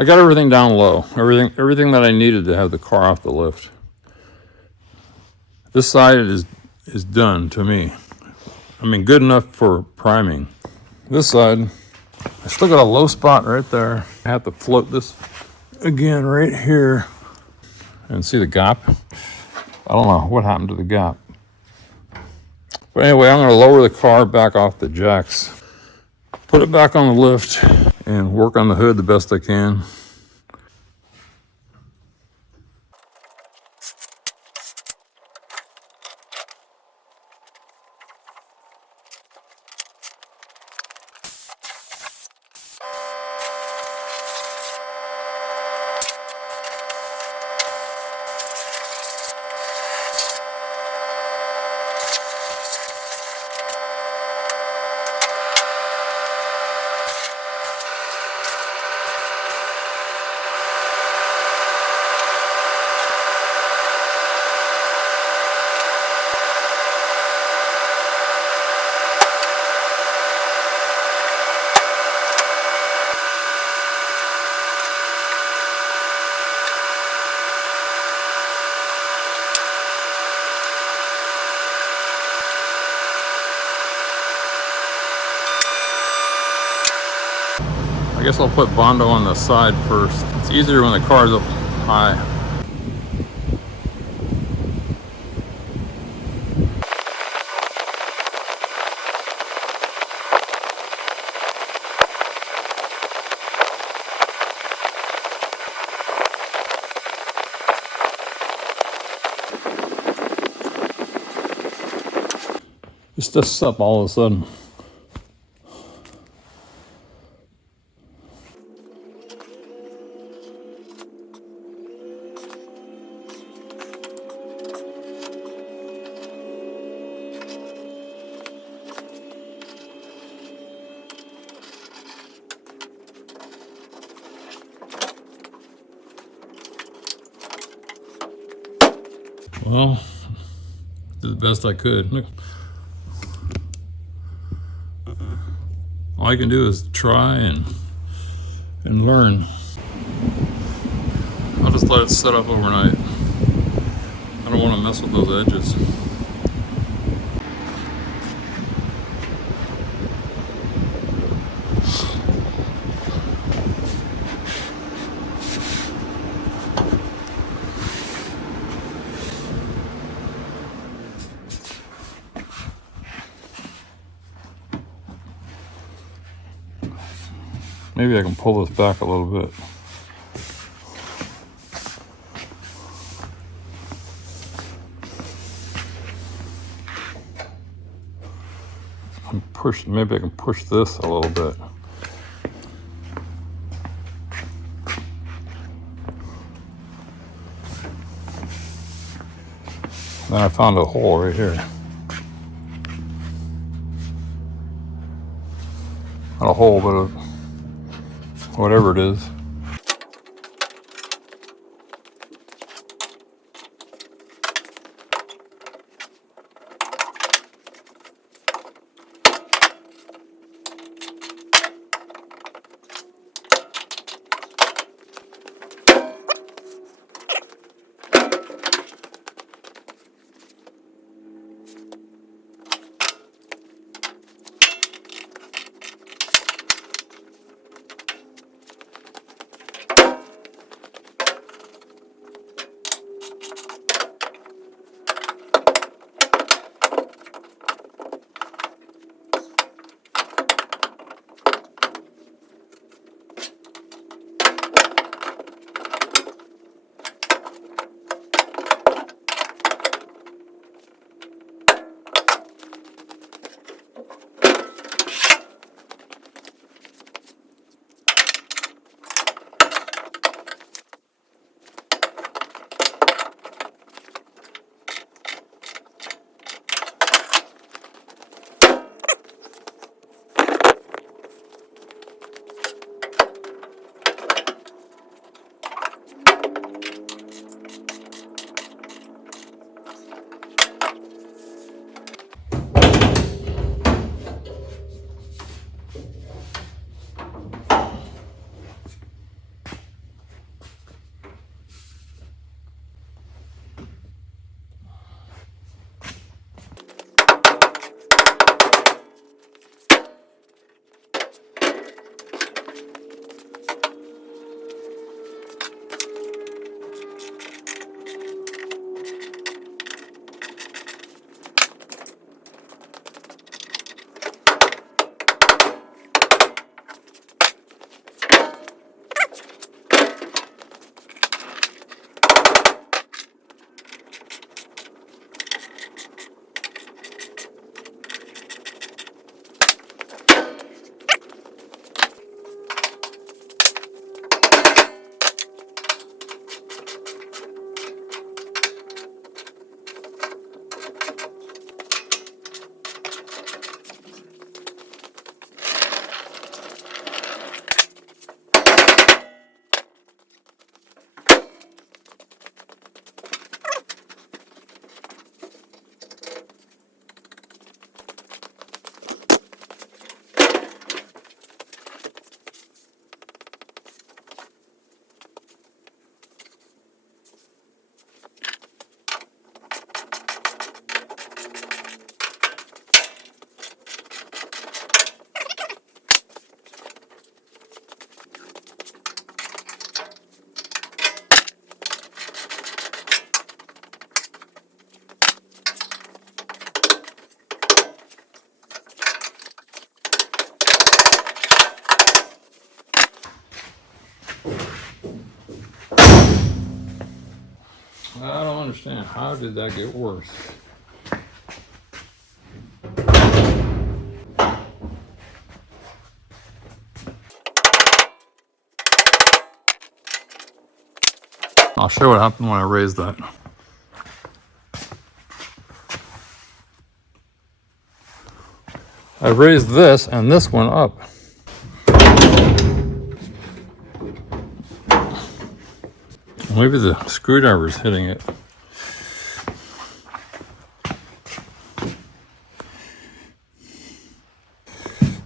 I got everything down low. Everything that I needed to have the car off the lift. This side is done to me. I mean, good enough for priming. This side, I still got a low spot right there. I have to float this again right here. And see the gap? I don't know what happened to the gap. But anyway, I'm gonna lower the car back off the jacks, put it back on the lift, and work on the hood the best I can. I guess I'll put Bondo on the side first. It's easier when the car's up high. It's just up all of a sudden. Well, did the best I could. Look. All I can do is try and learn. I'll just let it set up overnight. I don't want to mess with those edges. Maybe I can pull this back a little bit. Maybe I can push this a little bit. Then I found a hole right here. Not a hole, but whatever it is. understand, how did that get worse? I'll show you what happened when I raised that. I raised this and this went up. Maybe the screwdriver's hitting it.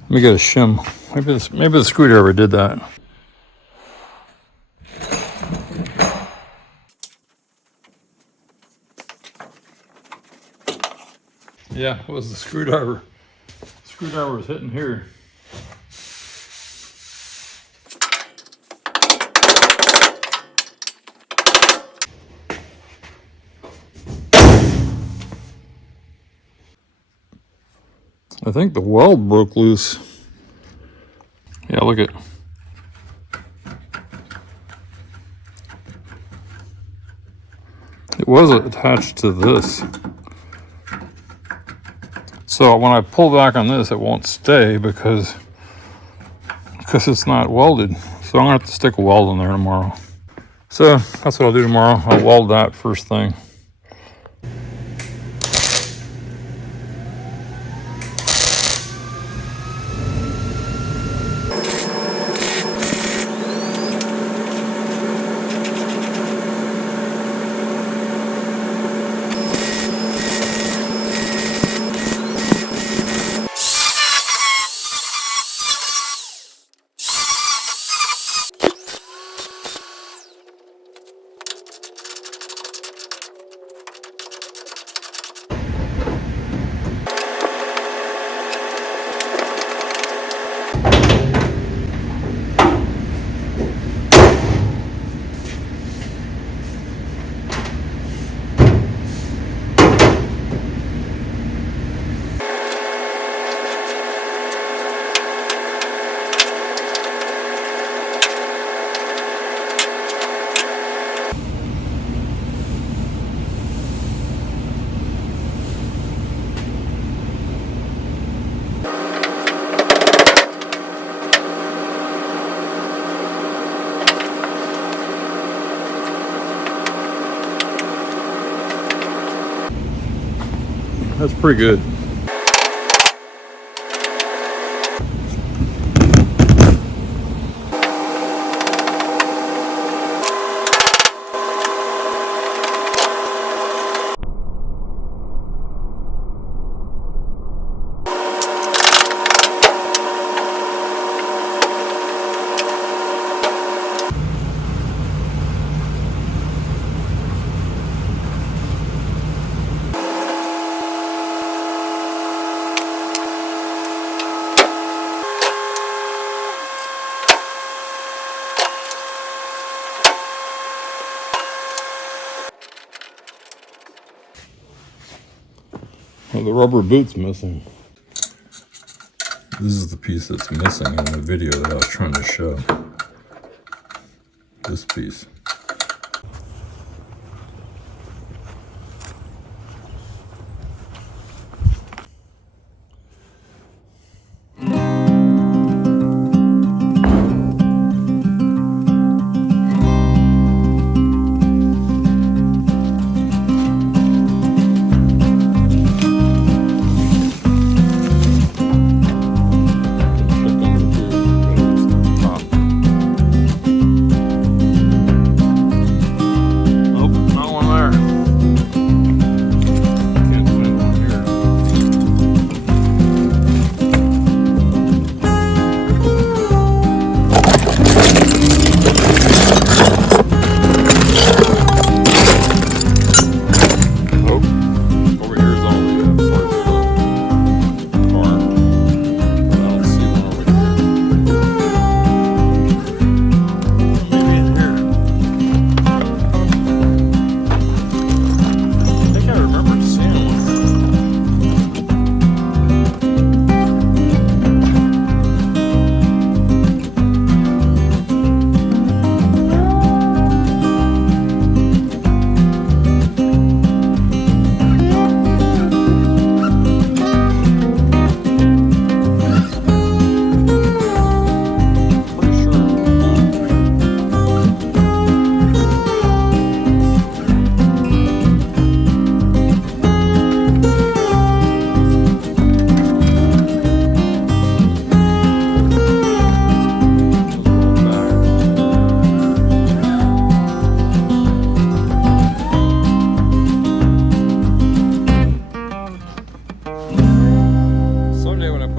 Let me get a shim. Maybe the screwdriver did that. Yeah, it was the screwdriver. The screwdriver was hitting here. I think the weld broke loose. Yeah, look at. It was attached to this. So when I pull back on this, it won't stay because it's not welded. So I'm gonna have to stick a weld in there tomorrow. So that's what I'll do tomorrow. I'll weld that first thing. That's pretty good. Well, the rubber boot's missing. This is the piece that's missing in the video that I was trying to show. This piece.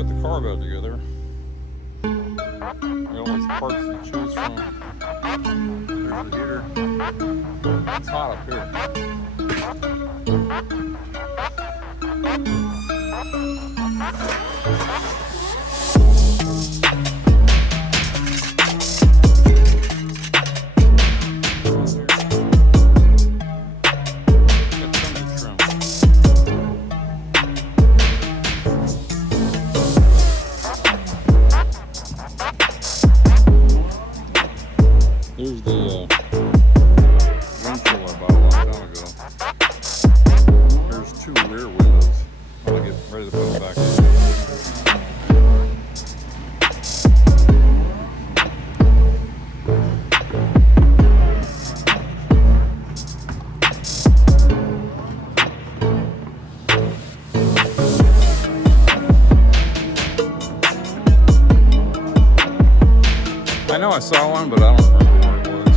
put the car back together. I got all these parts to choose from. There's the heater. It's hot up here. There's the windshield I bought a long time ago. There's two rear windows. I'm gonna get ready to put them back in. I know I saw one, but I don't remember where it was.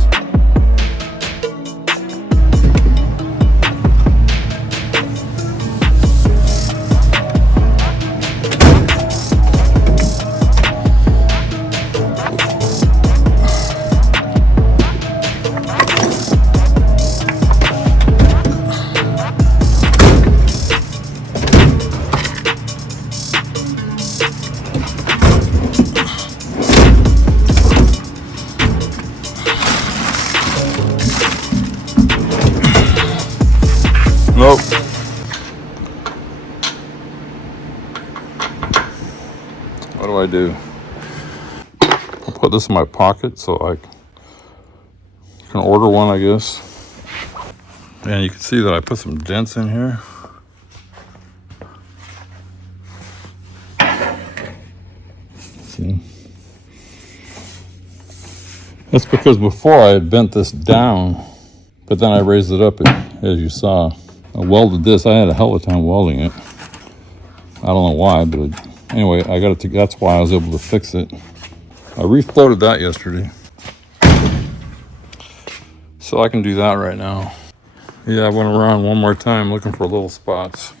Nope. What do I do? I'll put this in my pocket so I can order one, I guess. And you can see that I put some dents in here. See? That's because before I had bent this down, but then I raised it up, as you saw. I welded this. I had a hell of a time welding it. I don't know why, but anyway, I got it. That's why I was able to fix it. I refloated that yesterday, so I can do that right now. Yeah, I went around one more time looking for little spots.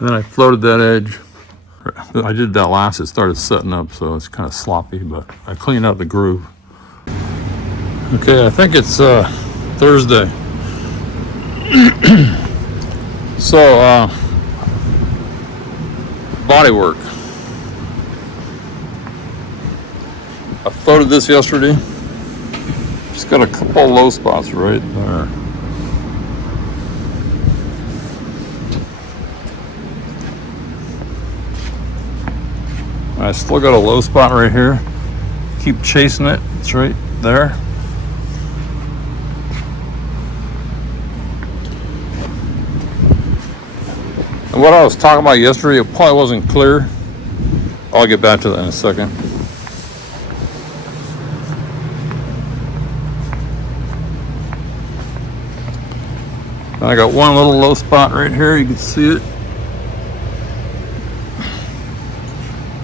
And then I floated that edge. I did that last, it started setting up, so it's kind of sloppy, but I cleaned out the groove. Okay, I think it's Thursday. So, body work. I floated this yesterday. Just got a couple low spots right there. I still got a low spot right here. Keep chasing it. It's right there. And what I was talking about yesterday, it probably wasn't clear. I'll get back to that in a second. And I got one little low spot right here. You can see it.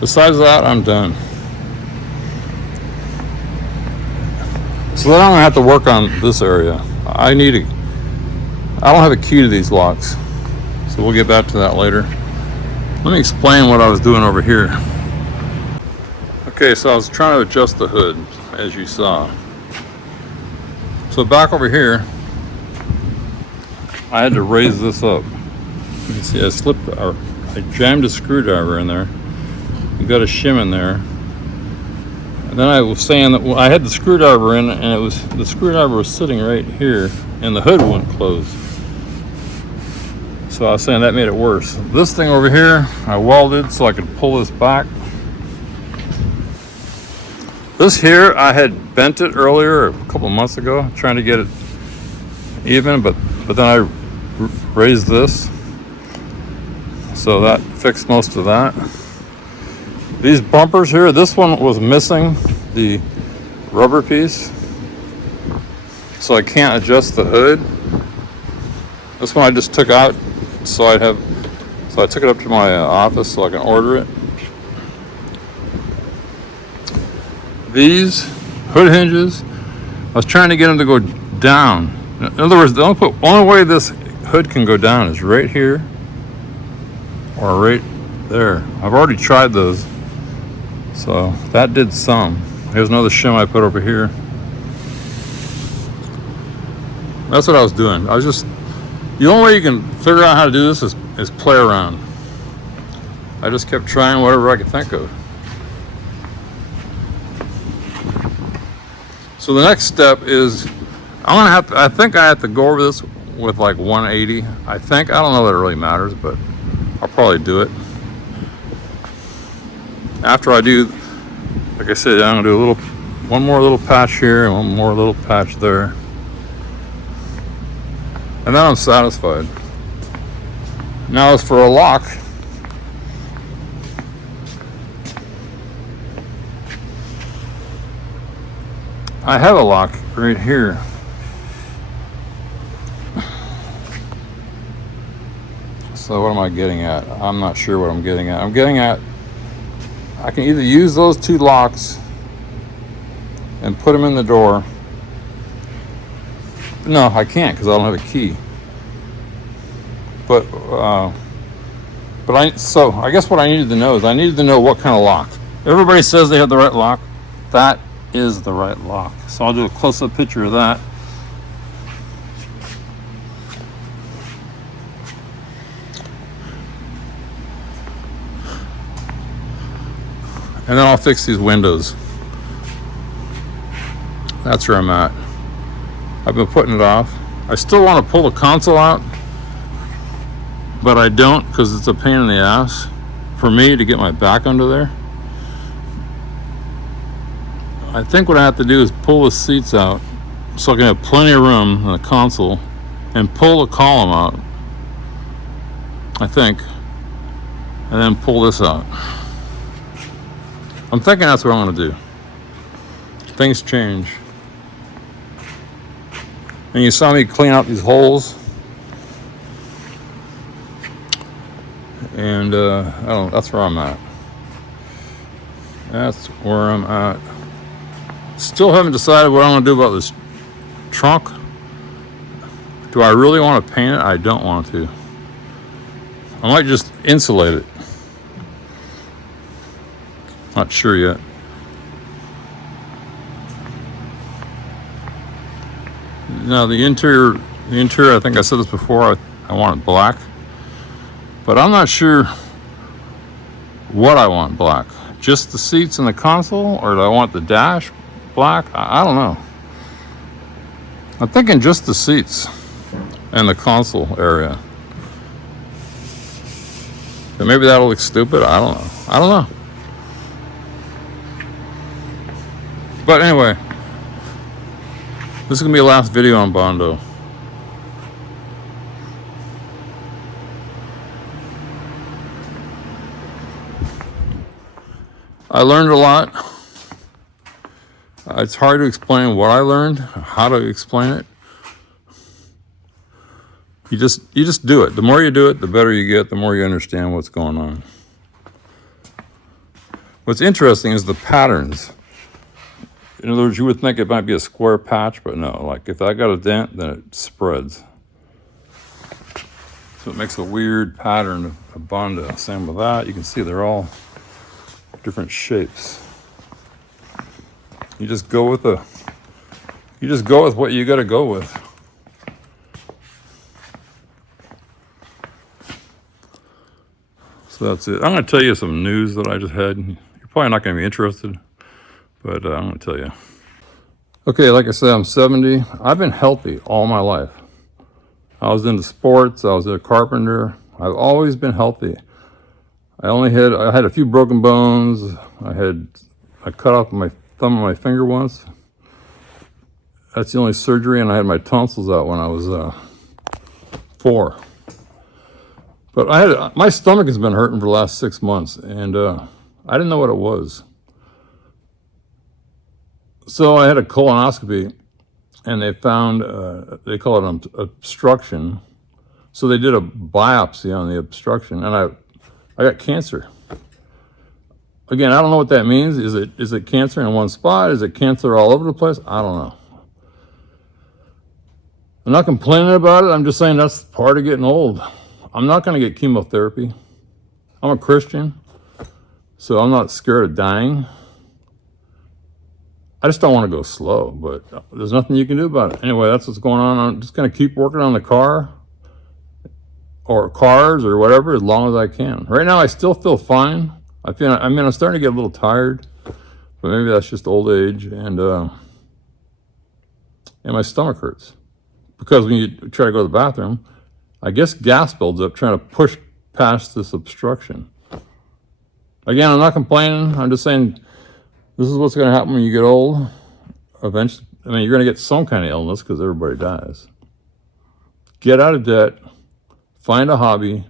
Besides that, I'm done. So then I'm gonna have to work on this area. I don't have a key to these locks. So we'll get back to that later. Let me explain what I was doing over here. Okay, so I was trying to adjust the hood, as you saw. So back over here, I had to raise this up. You can see I jammed a screwdriver in there. You got a shim in there. And then I was saying that I had the screwdriver in, and the screwdriver was sitting right here, and the hood wouldn't close. So I was saying that made it worse. This thing over here, I welded so I could pull this back. This here, I had bent it earlier, a couple of months ago, trying to get it even, but then I raised this. So that fixed most of that. These bumpers here, this one was missing the rubber piece, so I can't adjust the hood. This one I just took out, so I took it up to my office so I can order it. these hood hinges, I was trying to get them to go down. In other words, the only way this hood can go down is right here or right there. I've already tried those, so that did some. Here's another shim I put over here. That's what I was doing. I was just, the only way you can figure out how to do this is play around. I just kept trying whatever I could think of. So the next step is, I think I have to go over this with like 180. I don't know that it really matters, but I'll probably do it. After I do, like I said, I'm gonna do one more little patch here and one more little patch there. And then I'm satisfied. Now as for a lock, I have a lock right here. So what am I getting at? I'm not sure what I'm getting at. I'm getting at, I can either use those two locks and put them in the door. No, I can't because I don't have a key. But I guess what I needed to know is I needed to know what kind of lock. Everybody says they have the right lock. That is the right lock. So I'll do a close-up picture of that. And then I'll fix these windows. That's where I'm at. I've been putting it off. I still want to pull the console out, but I don't because it's a pain in the ass for me to get my back under there. I think what I have to do is pull the seats out so I can have plenty of room in the console and pull the column out, I think, and then pull this out. I'm thinking that's what I'm going to do. Things change. And you saw me clean out these holes. And that's where I'm at. That's where I'm at. Still haven't decided what I'm going to do about this trunk. Do I really want to paint it? I don't want to. I might just insulate it. Not sure yet. Now the interior, I think I said this before, I want it black. But I'm not sure what I want black. Just the seats and the console, or do I want the dash black? I don't know. I'm thinking just the seats and the console area. But maybe that'll look stupid. I don't know. But anyway, this is gonna be the last video on Bondo. I learned a lot. It's hard to explain what I learned, how to explain it. You just do it. The more you do it, the better you get, the more you understand what's going on. What's interesting is the patterns. In other words, you would think it might be a square patch, but no. Like if I got a dent, then it spreads. So it makes a weird pattern of Bondo. Same with that. You can see they're all different shapes. You just go with what you got to go with. So that's it. I'm going to tell you some news that I just had. You're probably not going to be interested, but I'm going to tell you. Okay, like I said, I'm 70. I've been healthy all my life. I was into sports. I was a carpenter. I've always been healthy. I had a few broken bones. I cut off my thumb and my finger once. That's the only surgery, and I had my tonsils out when I was 4. But my stomach has been hurting for the last 6 months, and I didn't know what it was. So I had a colonoscopy, and they found, they call it an obstruction. So they did a biopsy on the obstruction, and I got cancer. Again, I don't know what that means. Is it cancer in one spot? Is it cancer all over the place? I don't know. I'm not complaining about it. I'm just saying that's part of getting old. I'm not going to get chemotherapy. I'm a Christian, so I'm not scared of dying. I just don't want to go slow, but there's nothing you can do about it. Anyway, that's what's going on. I'm just going to keep working on the car or cars or whatever as long as I can. Right now, I still feel fine. I'm starting to get a little tired, but maybe that's just old age, and my stomach hurts. Because when you try to go to the bathroom, I guess gas builds up trying to push past this obstruction. Again, I'm not complaining. I'm just saying this is what's going to happen when you get old. Eventually, you're going to get some kind of illness because everybody dies. Get out of debt. Find a hobby.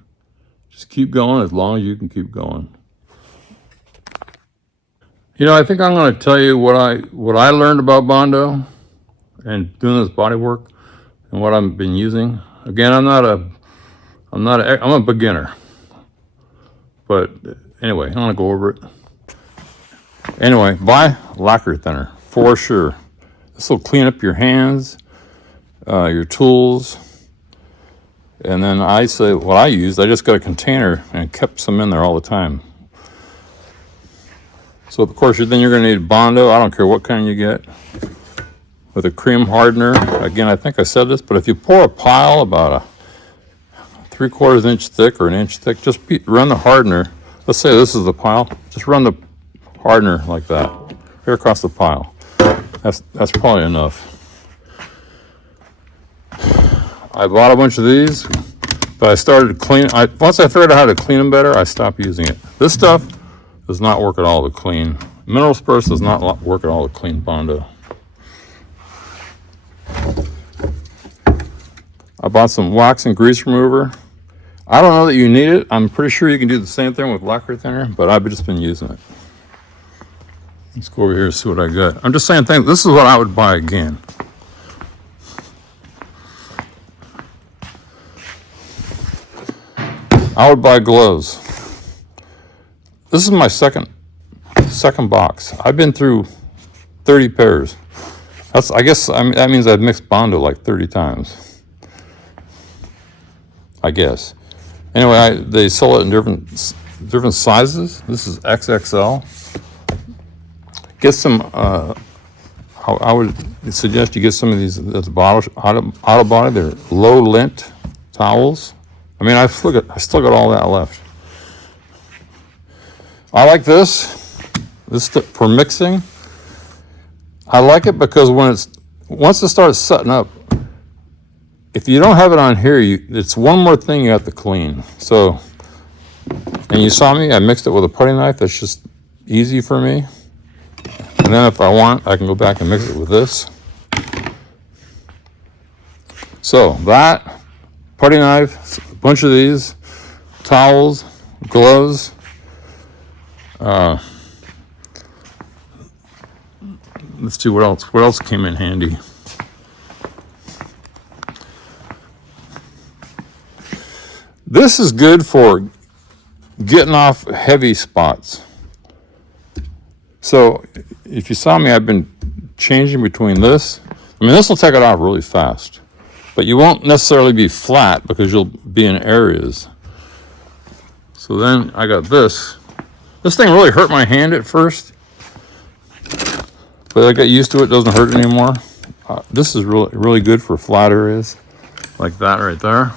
Just keep going as long as you can keep going. I think I'm going to tell you what I learned about Bondo and doing this body work and what I've been using. Again, I'm a beginner. But anyway, I'm going to go over it. Anyway, buy lacquer thinner for sure. This will clean up your hands, your tools. And then I just got a container and kept some in there all the time. So of course, then you're going to need Bondo. I don't care what kind you get. With a cream hardener. Again, I think I said this, but if you pour a pile about a 3/4 inch thick or an inch thick, just run the hardener. Let's say this is the pile. Just run the hardener like that, right across the pile. That's probably enough. I bought a bunch of these, but I started cleaning. Once I figured out how to clean them better, I stopped using it. This stuff does not work at all to clean. Mineral Spurs does not work at all to clean Bondo. I bought some wax and grease remover. I don't know that you need it. I'm pretty sure you can do the same thing with lacquer thinner, but I've just been using it. Let's go over here and see what I got. I'm just saying things. This is what I would buy again. I would buy gloves. This is my second box. I've been through 30 pairs. That means I've mixed Bondo like 30 times. I guess. Anyway, they sell it in different sizes. This is XXL. Get some. I would suggest you get some of these auto body. They're low lint towels. I still got all that left. I like this. This for mixing. I like it because once it starts setting up, if you don't have it on here, it's one more thing you have to clean. So, and you saw me, I mixed it with a putty knife. That's just easy for me. And then if I want, I can go back and mix it with this. So that, putty knife, a bunch of these, towels, gloves. Let's see what else. What else came in handy? This is good for getting off heavy spots. So if you saw me, I've been changing between this. This will take it off really fast, but you won't necessarily be flat because you'll be in areas. So then I got this. This thing really hurt my hand at first, but I got used to it. It doesn't hurt anymore. This is really, really good for flat areas like that right there.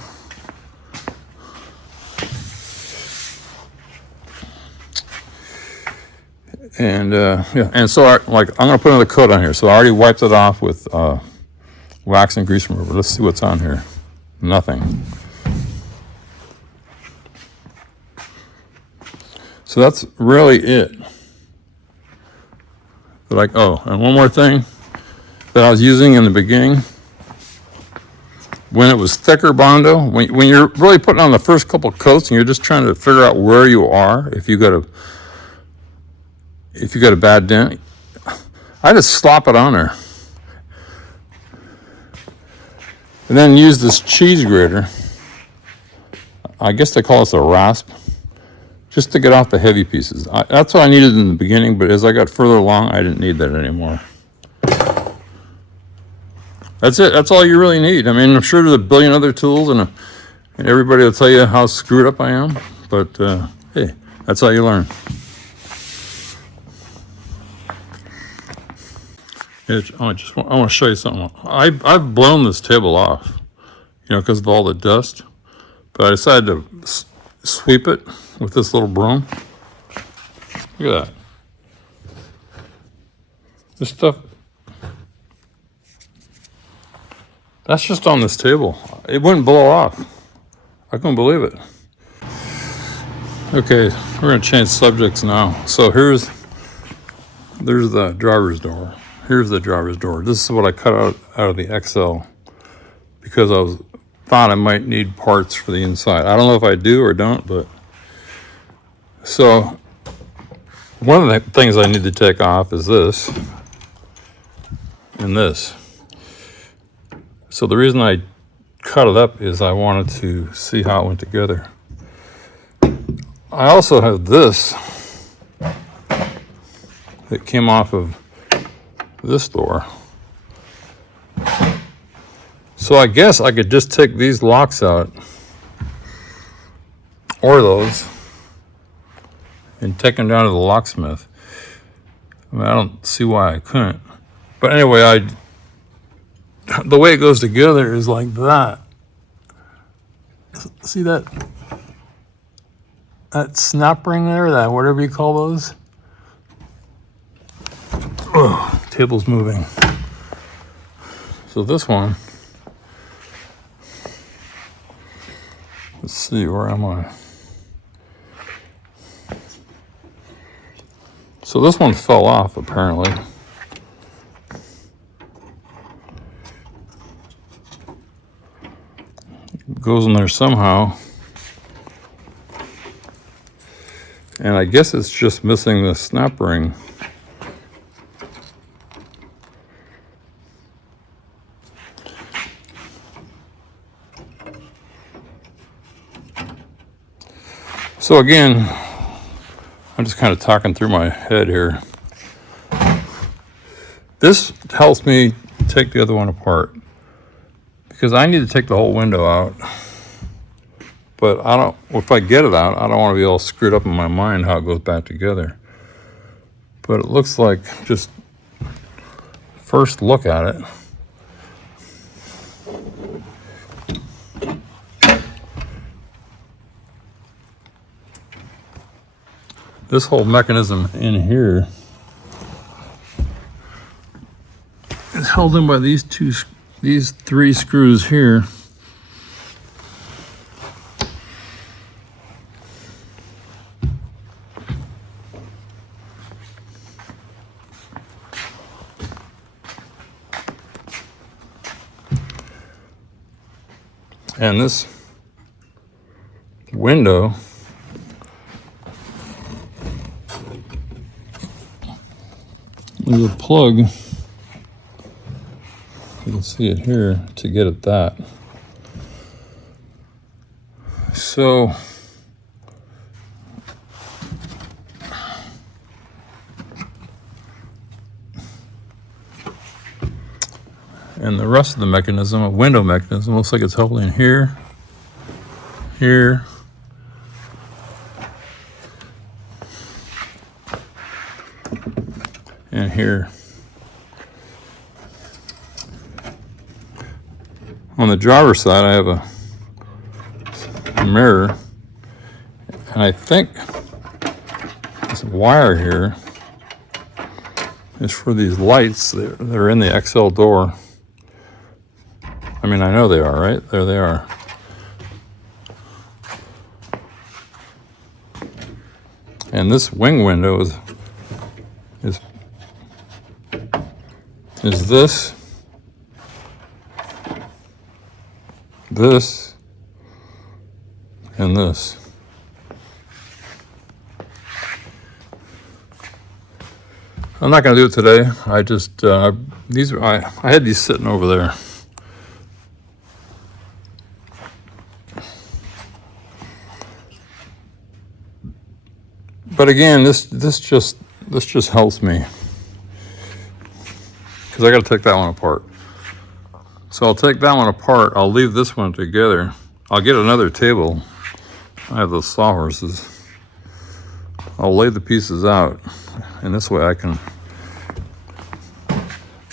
And and so I'm gonna put another coat on here. So I already wiped it off with wax and grease remover. Let's see what's on here. Nothing. So that's really it. But and one more thing that I was using in the beginning, when it was thicker Bondo, when you're really putting on the first couple coats and you're just trying to figure out where you are, if you got a bad dent, I just slop it on there. And then use this cheese grater. I guess they call this a rasp. just to get off the heavy pieces. That's what I needed in the beginning, but as I got further along, I didn't need that anymore. That's it. That's all you really need. I mean, I'm sure there's a billion other tools, and everybody will tell you how screwed up I am, but hey, that's how you learn. I want to show you something. I've blown this table off, because of all the dust, but I decided to sweep it with this little broom. Look at that. This stuff, that's just on this table. It wouldn't blow off. I couldn't believe it. Okay, we're gonna change subjects now. So there's the driver's door. Here's the driver's door. This is what I cut out of the XL because I thought I might need parts for the inside. I don't know if I do or don't, but so one of the things I need to take off is this and this. So the reason I cut it up is I wanted to see how it went together. I also have this that came off of this door. So I guess I could just take these locks out, or those, and take them down to the locksmith. I mean, I don't see why I couldn't. But anyway, the way it goes together is like that. See that snap ring there, that whatever you call those? Oh, table's moving. So this one, let's see, where am I? So this one fell off apparently. It goes in there somehow. And I guess it's just missing the snap ring. So again, I'm just kind of talking through my head here. This helps me take the other one apart because I need to take the whole window out. But if I get it out, I don't want to be all screwed up in my mind how it goes back together. But it looks like, just first look at it, this whole mechanism in here is held in by these three screws here. And this window is a plug. You can see it here to get at that. So and the rest of the mechanism, a window mechanism, looks like it's holding here, here, and here. On the driver's side, I have a mirror, and I think this wire here is for these lights. They're in the XL door. I mean, I know they are, right? There they are. And this wing window is this, and this. I'm not going to do it today. I just I had these sitting over there. But again, this just helps me because I got to take that one apart. So I'll take that one apart. I'll leave this one together. I'll get another table. I have those sawhorses. I'll lay the pieces out, and this way I can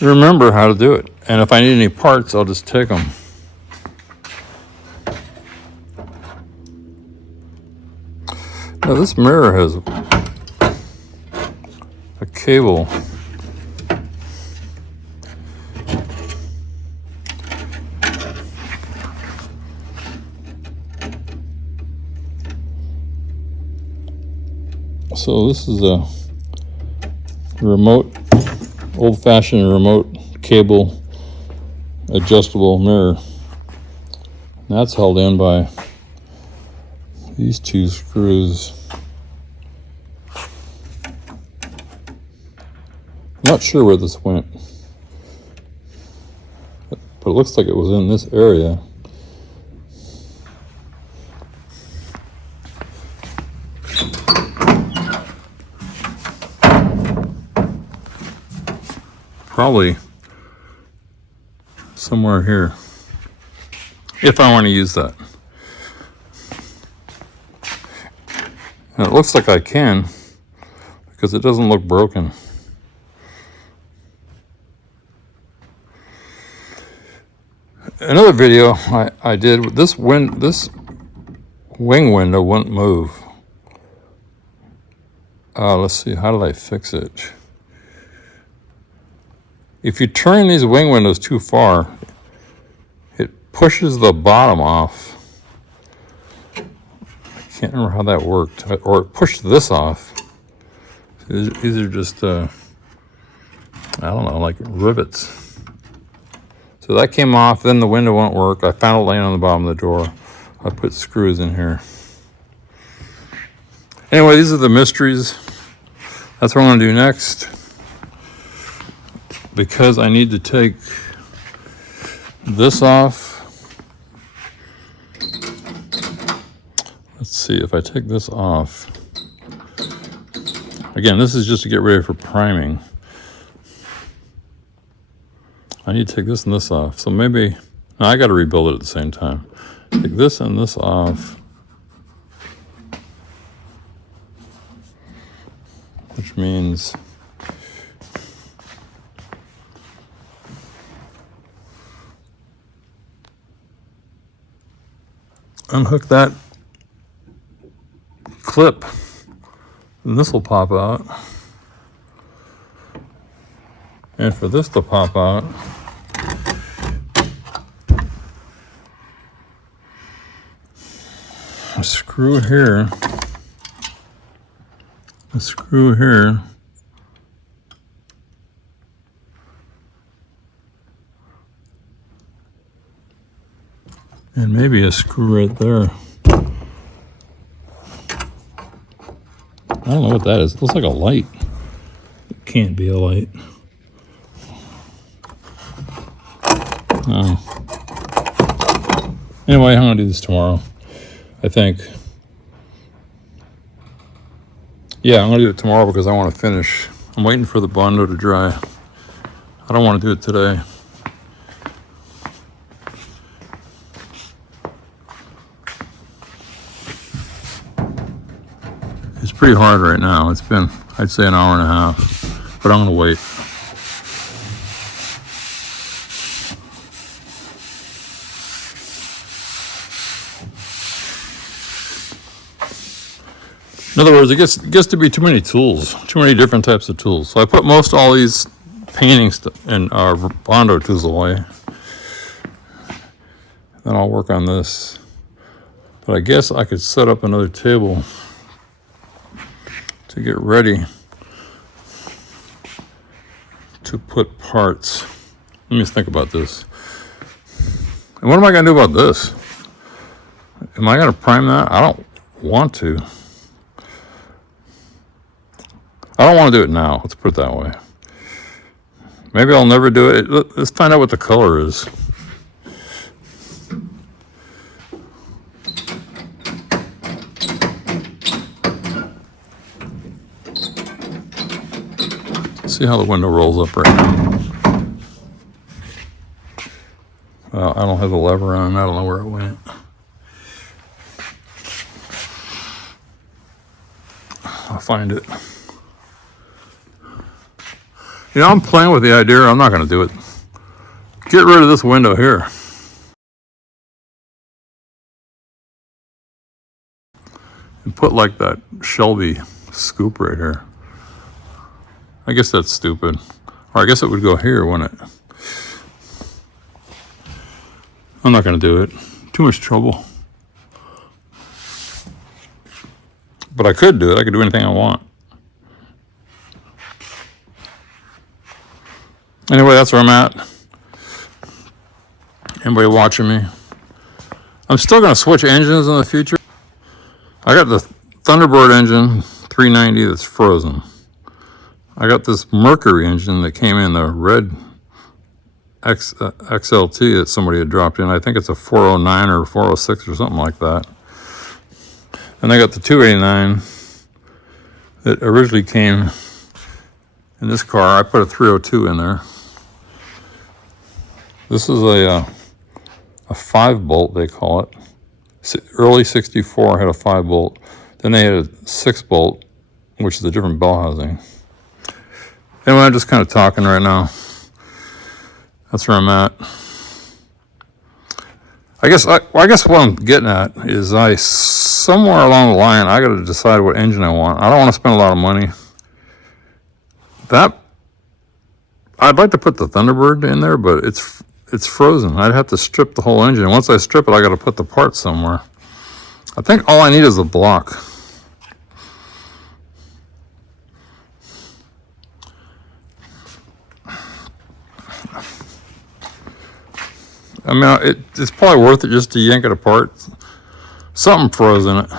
remember how to do it. And if I need any parts, I'll just take them. Now this mirror has a cable. So this is a remote, old-fashioned remote cable adjustable mirror. And that's held in by these two screws. I'm not sure where this went, but it looks like it was in this area. Probably somewhere here, if I want to use that. And it looks like I can, because it doesn't look broken. Another video I did, this wing window wouldn't move. Let's see, how did I fix it? If you turn these wing windows too far, it pushes the bottom off. I can't remember how that worked. Or it pushed this off. These are just, I don't know, like rivets. So that came off, then the window won't work. I found it laying on the bottom of the door. I put screws in here. Anyway, these are the mysteries. That's what I'm gonna do next. Because I need to take this off. Let's see, if I take this off. Again, this is just to get ready for priming. I need to take this and this off. So maybe, no, I got to rebuild it at the same time. Take this and this off. Which means unhook that clip and this will pop out. And for this to pop out, a screw here, a screw here, and maybe a screw right there. I don't know what that is. It looks like a light. It can't be a light. Oh. Anyway, I'm gonna do this tomorrow, I think. Yeah, I'm gonna do it tomorrow because I want to finish. I'm waiting for the Bondo to dry. I don't want to do it today. It's pretty hard right now. It's been, I'd say, an hour and a half, but I'm gonna wait. In other words, it gets to be too many tools, too many different types of tools. So I put most all these painting and Bondo tools away. Then I'll work on this. But I guess I could set up another table to get ready to put parts. Let me just think about this. And what am I gonna do about this? Am I gonna prime that? I don't want to. I don't want to do it now. Let's put it that way. Maybe I'll never do it. Let's find out what the color is. See how the window rolls up right now. Well, I don't have the lever on. I don't know where it went. I'll find it. You know, I'm playing with the idea. I'm not going to do it. Get rid of this window here. And put like that Shelby scoop right here. I guess that's stupid. Or I guess it would go here, wouldn't it? I'm not going to do it. Too much trouble. But I could do it. I could do anything I want. Anyway, that's where I'm at. Anybody watching me? I'm still going to switch engines in the future. I got the Thunderbird engine 390 that's frozen. I got this Mercury engine that came in the red XLT that somebody had dropped in. I think it's a 409 or 406 or something like that. And I got the 289 that originally came in this car. I put a 302 in there. This is a 5-bolt, they call it. Early 64 had a 5-bolt. Then they had a 6-bolt, which is a different bell housing. Anyway, I'm just kind of talking right now. That's where I'm at. I guess what I'm getting at is somewhere along the line, I got to decide what engine I want. I don't want to spend a lot of money. I'd like to put the Thunderbird in there, but it's frozen. I'd have to strip the whole engine. Once I strip it, I got to put the parts somewhere. I think all I need is a block. I mean, it's probably worth it just to yank it apart. Something froze in it.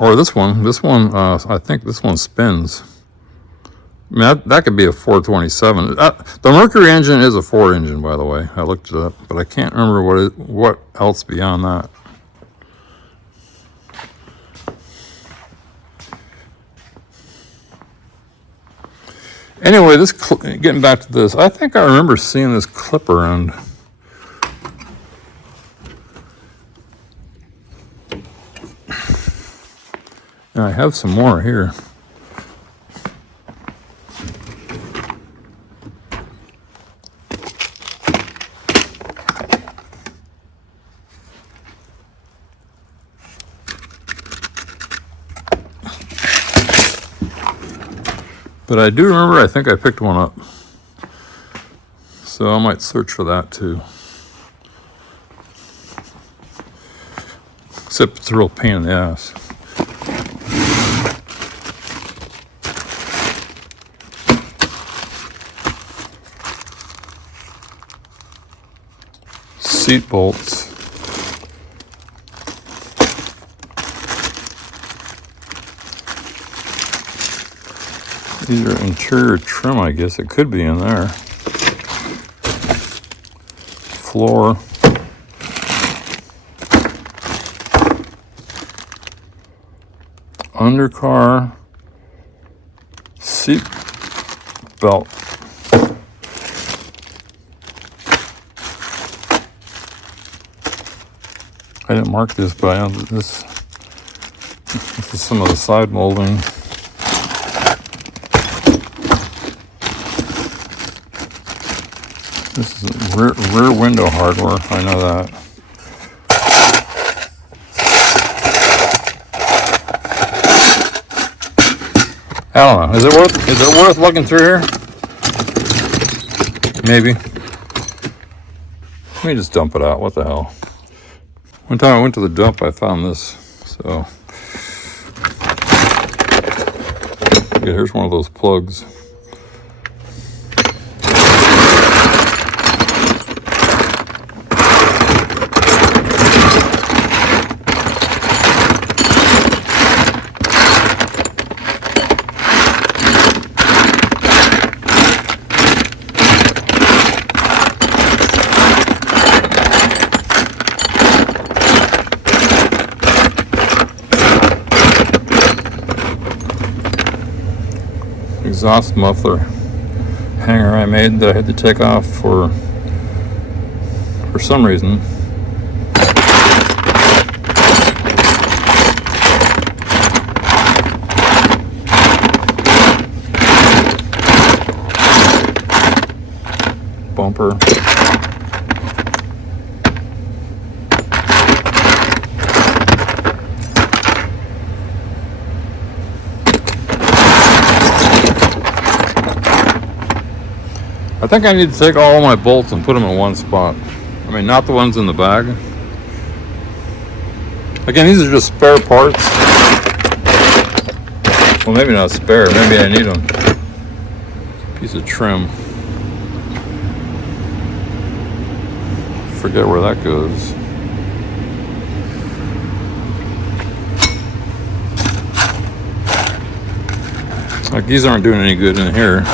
Or this one, I think this one spins. I mean, that could be a 427. The Mercury engine is a Ford engine, by the way. I looked it up, but I can't remember what else beyond that. Anyway, getting back to this, I think I remember seeing this clip around. And I have some more here. But I do remember, I think I picked one up. So I might search for that too. Except it's a real pain in the ass. Seat bolts. These are interior trim, I guess. It could be in there. Floor. Undercar. Seat belt. I didn't mark this, but I know this is some of the side molding. This is rear window hardware, I know that. I don't know. Is it worth looking through here? Maybe. Let me just dump it out. What the hell? One time I went to the dump, I found this. So yeah, here's one of those plugs. exhaust muffler hanger I made that I had to take off for some reason. Bumper. I think I need to take all my bolts and put them in one spot. I mean, not the ones in the bag. Again, these are just spare parts. Well, maybe not spare. Maybe I need them. Piece of trim. Forget where that goes. Like, these aren't doing any good in here.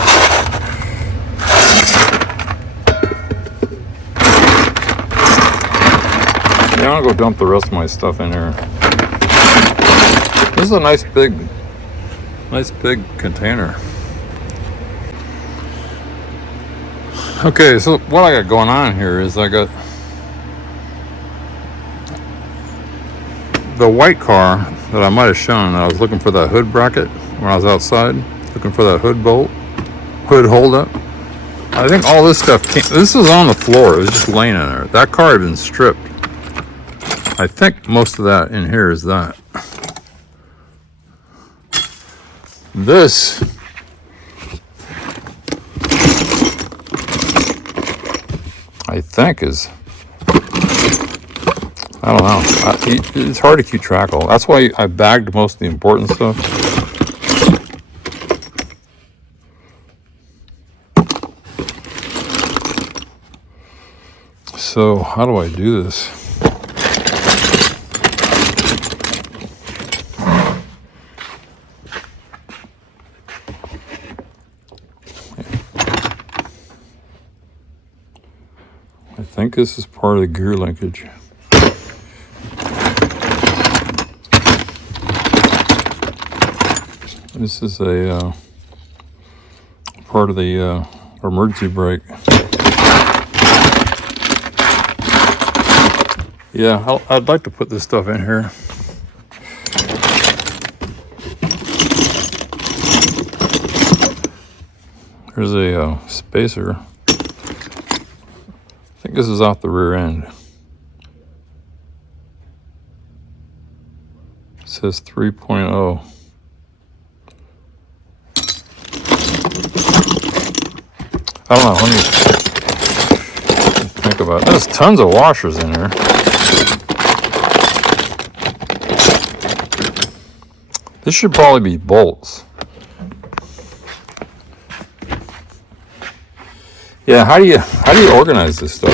Yeah, I'll go dump the rest of my stuff in here. This is a nice big container. Okay, so what I got going on here is I got the white car that I might have shown. I was looking for that hood bracket when I was outside, looking for that hood holdup. I think all this stuff this was on the floor. It was just laying in there. That car had been stripped. I think most of that in here is that. This I think is, I don't know. It's hard to keep track of. That's why I bagged most of the important stuff. So how do I do this? I think this is part of the gear linkage. This is a part of the emergency brake. Yeah, I'd like to put this stuff in here. There's a spacer. I think this is off the rear end. It says 3.0. I don't know, let me think about it. There's tons of washers in here. This should probably be bolts. Yeah, how do you organize this stuff?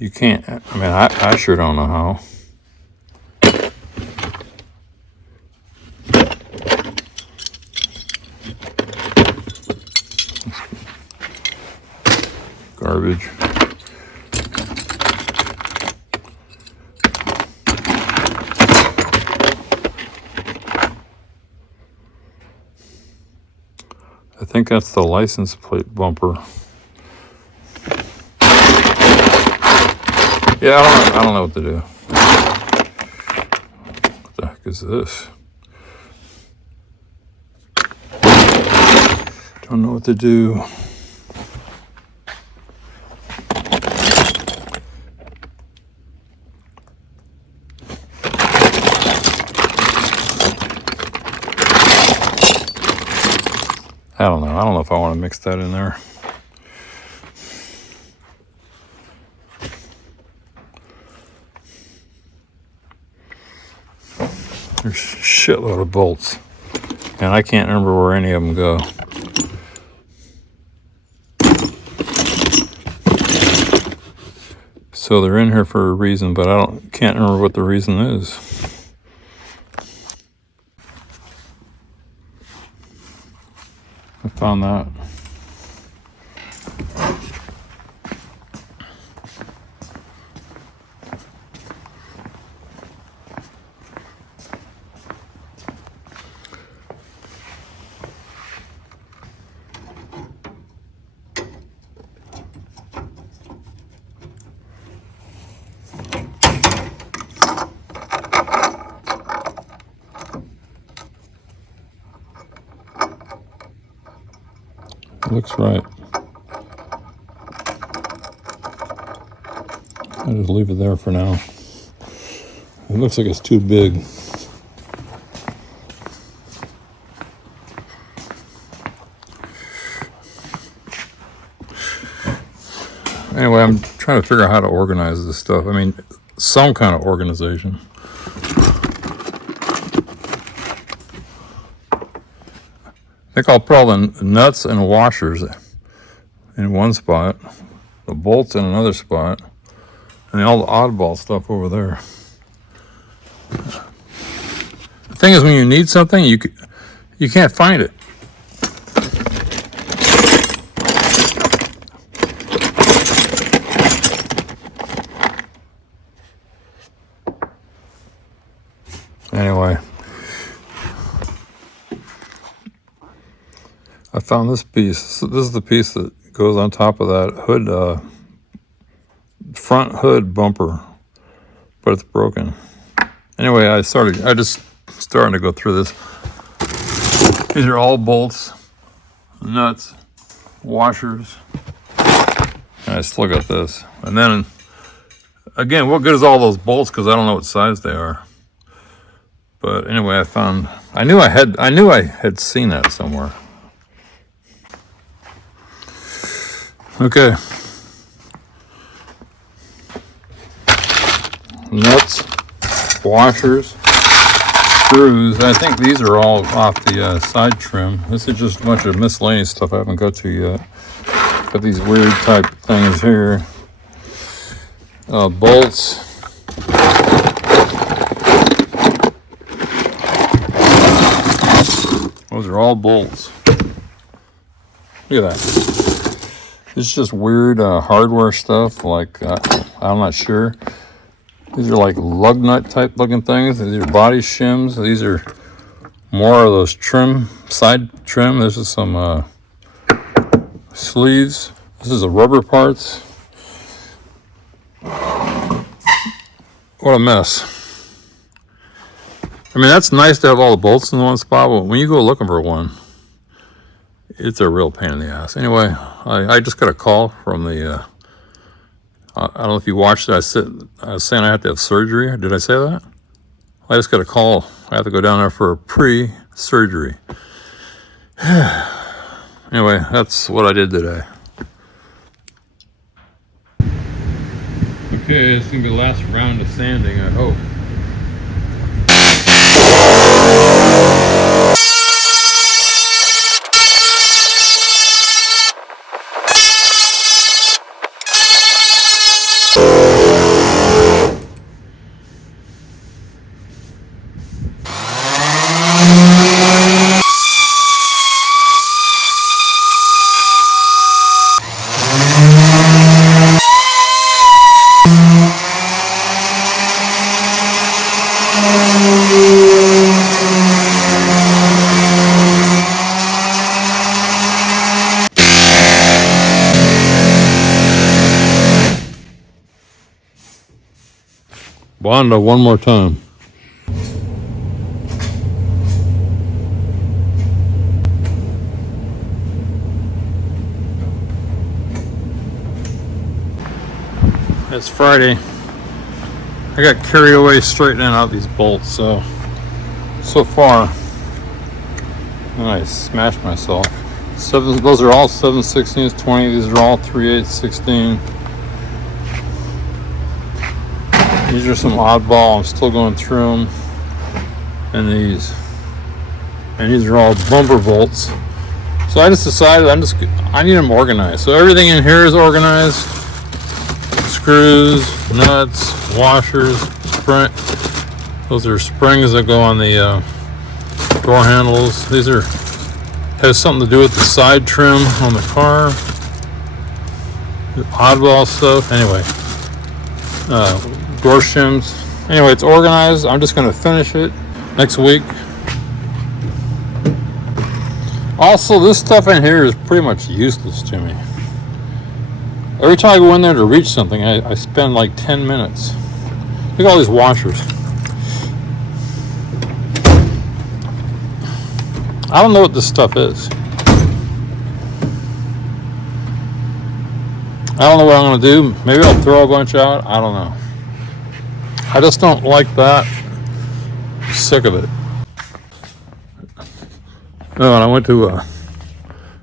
You can't, I mean, I sure don't know how. Garbage. I think that's the license plate bumper. Yeah, I don't know what to do. What the heck is this? Don't know what to do. I don't know. I don't know if I want to mix that in there. There's a shitload of bolts, and I can't remember where any of them go. So they're in here for a reason, but I can't remember what the reason is. I found that. Looks right. I'll just leave it there for now. It looks like it's too big. Anyway, I'm trying to figure out how to organize this stuff. I mean, some kind of organization. I think I'll put all the nuts and washers in one spot, the bolts in another spot, and all the oddball stuff over there. The thing is, when you need something, you can't find it. Anyway, I found this piece. This is the piece that goes on top of that hood, front hood bumper, but it's broken. Anyway, I just starting to go through this. These are all bolts, nuts, washers. And I still got this. And then, again, what good is all those bolts? Because I don't know what size they are. But anyway, I knew I had seen that somewhere. Okay. Nuts, washers, screws. I think these are all off the side trim. This is just a bunch of miscellaneous stuff I haven't got to yet. Got these weird type things here. Bolts. Those are all bolts. Look at that. This is just weird hardware stuff. Like, I'm not sure. These are like lug nut type looking things. These are body shims. These are more of those side trim. This is some sleeves. This is the rubber parts. What a mess. I mean, that's nice to have all the bolts in one spot, but when you go looking for one, it's a real pain in the ass. Anyway, I just got a call from the, I don't know if you watched it. I was saying I have to have surgery. Did I say that? I just got a call. I have to go down there for a pre-surgery. Anyway, that's what I did today. Okay, it's going to be the last round of sanding, I hope. Bondo one more time. It's Friday. I got carried away straightening out these bolts, so far, and I smashed myself. Those are all 7/16, 20. These are all 3/8, 16. These are some oddball. I'm still going through them. And these are all bumper bolts. So I just decided I need them organized. So everything in here is organized. Screws, nuts, washers, spring. Those are springs that go on the door handles. These has something to do with the side trim on the car. Oddball stuff. Anyway. Door shims. Anyway, it's organized. I'm just going to finish it next week. Also, this stuff in here is pretty much useless to me. Every time I go in there to reach something, I spend like 10 minutes. Look at all these washers. I don't know what this stuff is. I don't know what I'm going to do. Maybe I'll throw a bunch out. I don't know. I just don't like that. Sick of it. No, and I went to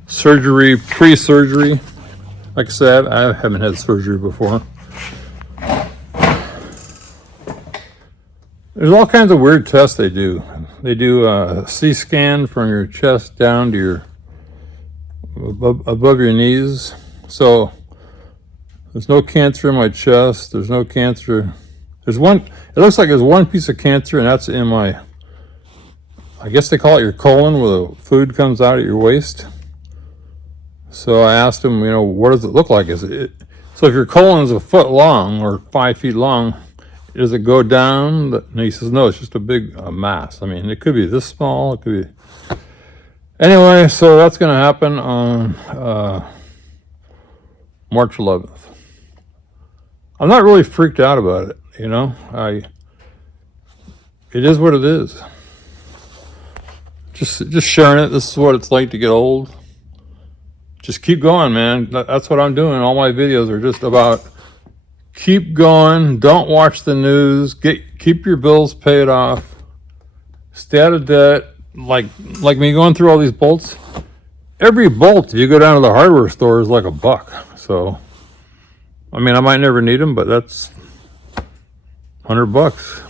surgery, pre-surgery. Like I said, I haven't had surgery before. There's all kinds of weird tests they do. They do a CT scan from your chest down to your above your knees. So there's no cancer in my chest. There's no cancer. There's one. It looks like there's one piece of cancer, and that's in my. I guess they call it your colon, where the food comes out at your waist. So I asked him, what does it look like? Is it so? If your colon is a foot long or 5 feet long, does it go down? And he says, no, it's just a big mass. I mean, it could be this small. It could be. Anyway, so that's going to happen on March 11th. I'm not really freaked out about it, It is what it is. Just sharing it. This is what it's like to get old. Just keep going, man. That's what I'm doing. All my videos are just about keep going. Don't watch the news. Keep your bills paid off. Stay out of debt. Like me going through all these bolts. Every bolt, if you go down to the hardware store, is like $1. So, I mean, I might never need them, but that's $100.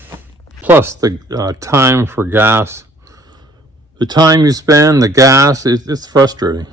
Plus the time for gas. The time you spend, the gas, it's frustrating.